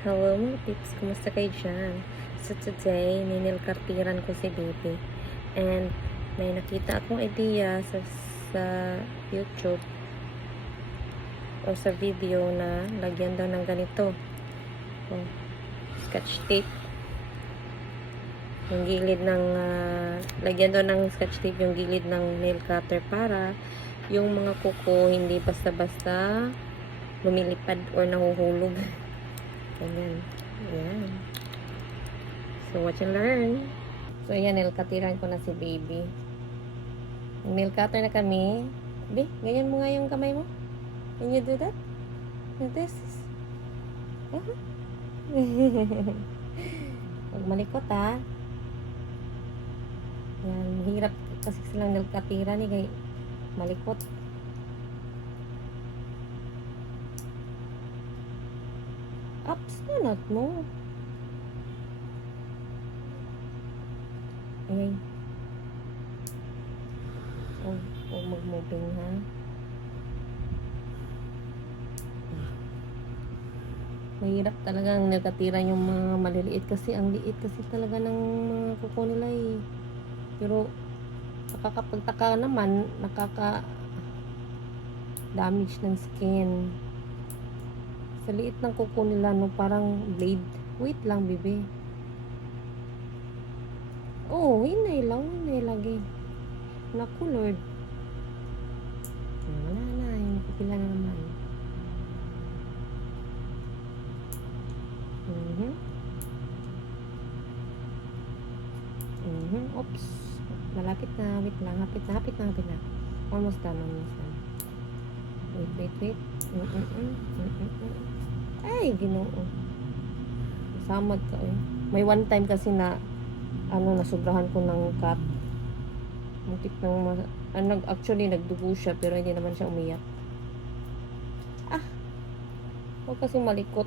Hello mga peeps, kumusta kayo dyan? So today, ninilkartiran ko si baby. And may nakita akong idea sa YouTube o sa video na lagyan daw ng ganito. Oh, scotch tape. Yung gilid ng, lagyan daw ng scotch tape yung gilid ng nail cutter para yung mga kuko hindi basta-basta lumilipad or nahuhulog. Ayan. Ayan. So, watch and learn. So, ayan, nilkatiran ko na si baby. Nail cutter na kami. Be, ganyan mo nga yung kamay mo. Can you do that? Like this? Huwag malikot, ha? Ayan, mahirap kasi silang nilkatiran, kay malikot. Ups na not mo. Ay. Huwag mag-moving, ha? Mahirap talagang nagkatira yung mga maliliit kasi ang liit kasi talaga ng mga kuko nila eh. Pero nakakapagtaka naman, nakaka-damage ng skin. Sa liit ng kuko nila, no, parang blade. Wait lang, bebe. Oh, hinay lagi. Naku, Lord. Wala na, yung pupila na naman. Oops. Malapit na. Wait lang. Hapit na. Almost done. Wait. Ay, Ginoo. Samad ka eh. May one time kasi na nasubrahan ko ng cut. Muntik nang actually nagdugo siya pero hindi naman siya umiyak. Huwag kasi malikot.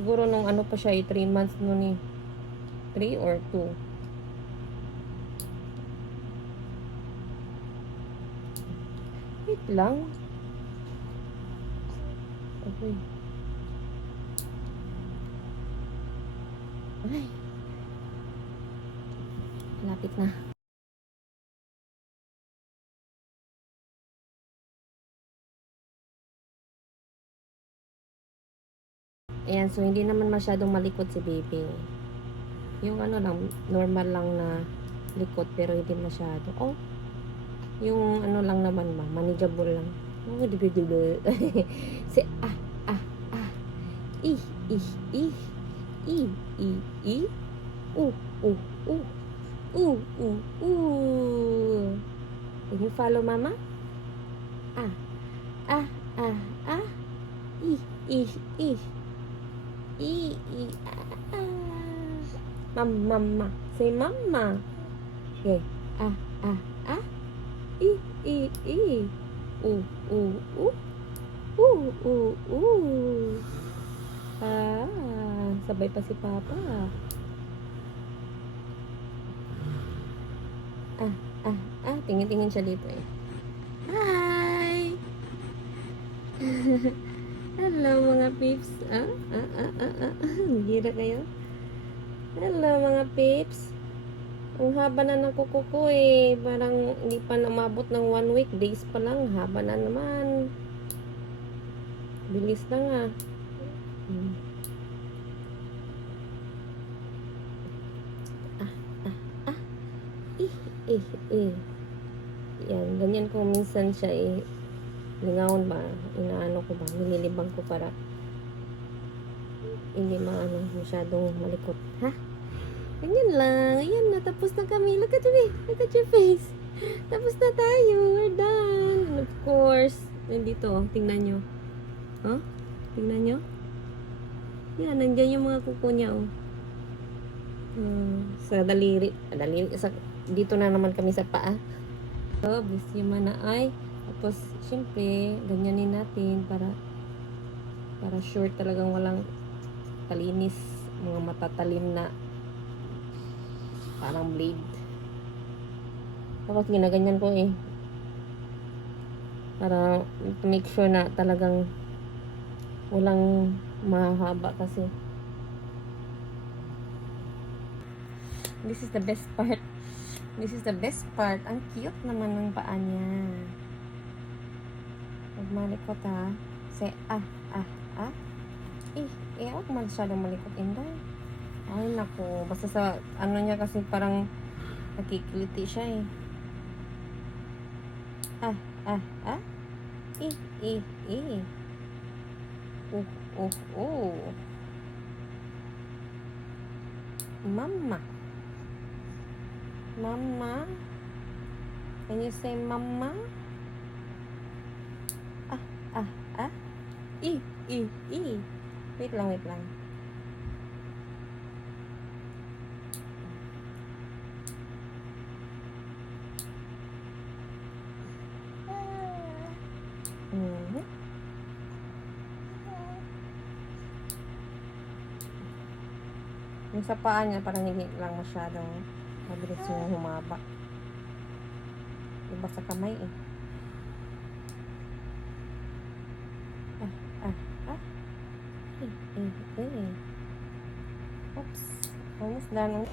Siguro nung pa siya 3 months noon eh. 3 or 2. Wait lang. Okay. Ay. Lapit na. Ayan, so hindi naman masyadong malikot si baby. Yung lang, normal lang na likot pero hindi masyado. Oh, yung lang naman ba, manageable lang. Oh, dibidulo. Si ih, uh, uh, uh, Can you follow mama? Ih, Mama. Say mama. Okay. Uh. Sabay pa si Papa. Tingin-tingin siya dito eh. Hi! Hello mga peeps. Gira kayo? Hello mga peeps. Ang haba na ng kuko ko eh. Parang hindi pa namabot ng 1 week. Days pa lang. Haba na naman. Bilis na nga. Yan. Ganyan ko minsan siya eh. Lingawan ba? Inaano ko ba? Nililibang ko para hindi masyadong malikot. Ha? Ganyan lang. Ayan na. Tapos na kami. Look at me. Look at your face. Tapos na tayo. We're done. And of course, nandito. Tingnan nyo. Oh? Tingnan nyo. Yan. Nandyan yung mga kuko niya. Oh. Sa daliri. Dito na naman kami sa paa. So, busy man na ay. Tapos, syempre, ganyanin natin para sure talagang walang kalinis. Mga matatalim na parang blade. Tapos, ginaganyan ko eh. Para to make sure na talagang Walang mahaba kasi. This is the best part. This is the best part. Ang cute naman ng paa niya. Magmalikot ha. Say, ah. Huwag masyadong malikot, Inday. Ay, naku. Basta sa, ano niya kasi parang nakikiliti siya eh. Ah. Eh. Mama. Mama. Can you say mama? Ah. Wait lang. Yung sa paa niya, parang hindi lang masyadong mabilis yung humaba. Iba sa kamay eh. Oops. Almost done.